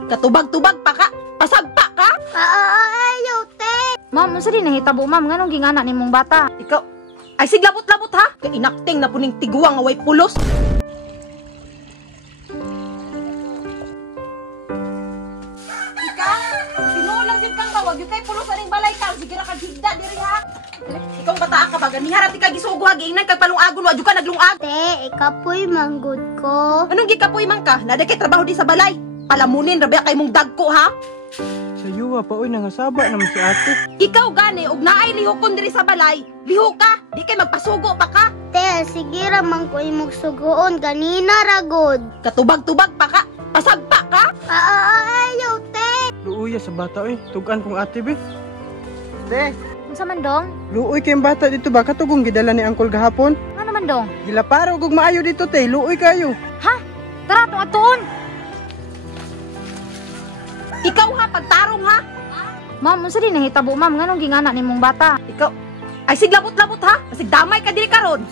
Katubag-tubag pa ka, pasagpa ka. Ayaw, te. Ma'am, unsa din nahitabo, ma'am? Nganong gingana nimong bata? Ikaw, ay siglabot-labot ha. Kay inakting na puning tiguang nga way pulos. Ikaw, sinulang yun kang tawag. Yung kay pulos aning balay ka. Sige na kaghigda diri ha. Ikaw bata ka ba? Ganiharati ka gisugo ha. Giingnan kag palungagon. Wadyo ka naglungag. Te, ikapoy manggod ko. Anong gikapoy man ka? Nada kay trabaho di sa balay. Palamunin, rabia kay mong dagko ha. Sa yuwa pa, oy, nangasaba naman si ate. Ikaw gani, og naay lihokon diri sa balay. Liho ka, di kay magpasugo pa ka. Te, sige ramang ko imong sugoon. Ganina ragod. Katubag-tubag pa ka, pasagpa ka. Ayaw, te. Luuya sa bata, oy. Tugan kong ate, be. Be, Unsa man dong? luoy kayong bata dito ba? Katugong gidala ni Uncle gahapon. Ano man dong? Gila para, ug maayo dito, te. Luoy kayo. Ha? Tara, tong atuon. Ikaw ha, pagtarong ha. Ma'am, unsa din nahitabo, ma'am? Nganong gingana nimong bata? Ikaw, ay siglabot-labot ha. Kasi damay ka diri karon.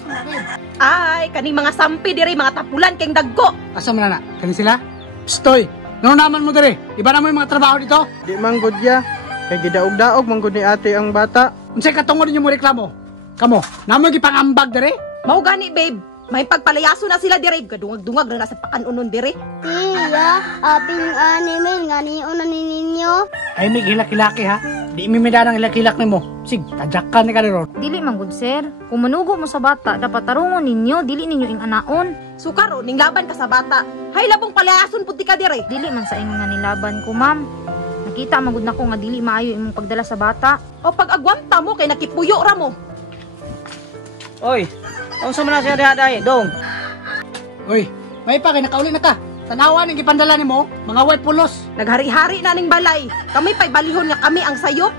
Ay, kaning mga sampi diri, mga tapulan kayong dagko. Asa man na? Kani sila? Stoy! Ano naman mo diri? Iba na mo yung mga trabaho dito? Di manggod ya. Kay gidaog-daog manggod ni ate ang bata. Unsay katungod ninyo mo reklamo? Kamo, namo gipangambag diri? Mao gani, babe. May pagpalayaso na sila diri. Gadungag-dungag na nasa pakanunon diri. Tiya, aping anime nga niuna ni ninyo. Ay may hilak-hilaki ha. Di mi medanang hilak-hilak nimo. Sig, tadyakan ni ka ron. Dili man gud, sir. Kung manugo mo sa bata, dapat tarungon ninyo, dili ninyo ing anaon. Sukaro, ning laban ka sa bata. Hay labong palayason puti ka diri. Dili man sa ingon nga nilaban ko, ma'am. Nakita man gud nako nga dili maayo imong pagdala sa bata. O pag agwanta mo kay nakipuyo ra mo. Oy, unsa man na siya diha day, dong? Uy, may pa kay nakauli na ka. Tanawan ang gipandala nimo, mga white pulos. Naghari-hari na ning balay. Kami pa'y balihon nga kami ang sayop.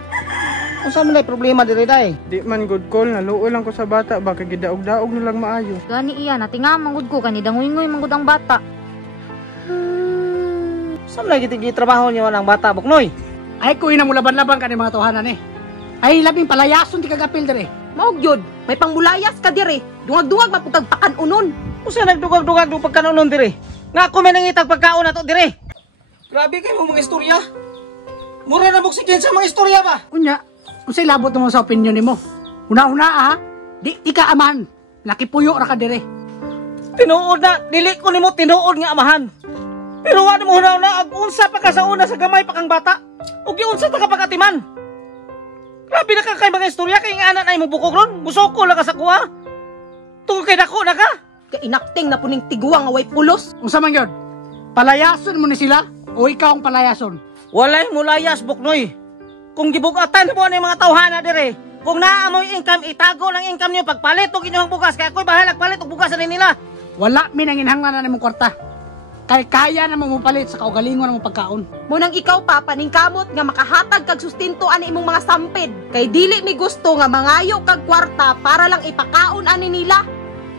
Unsa man nay problema diri day? Di man good call, naluoy lang ko sa bata. Baka gidaog-daog na lang maayo. Gani iya, natinga man gud ko kani dangoy-ngoy man gud ang bata. Sa man giti trabaho niyo ang bata buknoy? Ay ko ina mo laban-laban ka ni mga tuhanan eh. Ay labing palayason ti kagapil diri. Maog yun, may pangmulayas ka diri. Dungag-dungag mapugkag pakanunon. Unsa nagdugag-dugag do pagkanon diri? Nga ako may nangitag pagkaon na to diri. Grabe kay mo mga istorya. Mura na buksigin sa mga istorya ba? Unya, unsay labot mo sa opinion nimo? Una-una ha. Di ka amahan. Nakipuyo ra ka diri. Tinuod na, dili ko nimo tinuod nga amahan. Pero wala mo na ag unsa pa ka sa una sa gamay pa kang bata. Ug giunsa ta ka pagatiman. Grabe na ka kay mga istorya kay nga anak na imo bukog ron. Musoko lang ka sa kuha. Tungod kay dako na ka. Kay inakting na puning tiguang nga way pulos. Unsa man gyud? Palayason mo ni sila o ikaw ang palayason? Walay mulayas buknoy. Kung gibugatan mo ni mga tawhana dire, kung naa mo income itago lang income niyo pagpalit og inyong bugas kay ako'y bahala palit og bugas ani nila. Wala mi nang inhanglan na nimong kwarta. Kay kaya na mo palit sa kaugalingon na mo pagkaon. Munang ikaw pa paningkamot nga makahatag kag sustento ani imong mga sampid. Kay dili mi gusto nga mangayo kag kwarta para lang ipakaon ani nila.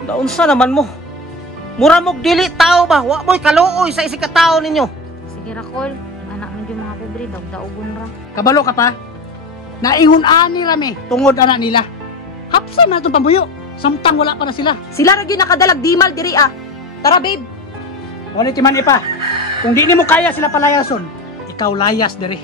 Daunsa naman mo? Mura mog dili tao ba? Wa mo'y kaluoy sa isig ka tao ninyo. Sige ra, Kol. Anak man yung mga pobre, daog-daogon ra. Kabalo ka pa? Naingon ani rami tungod ana nila. Hapsa man itong pambuyo. Samtang wala pa na sila. Sila ra gyud nakadalag dimal diri ah. Tara babe. Wala ti man ipa. Kung di nimo kaya sila palayason, ikaw layas diri.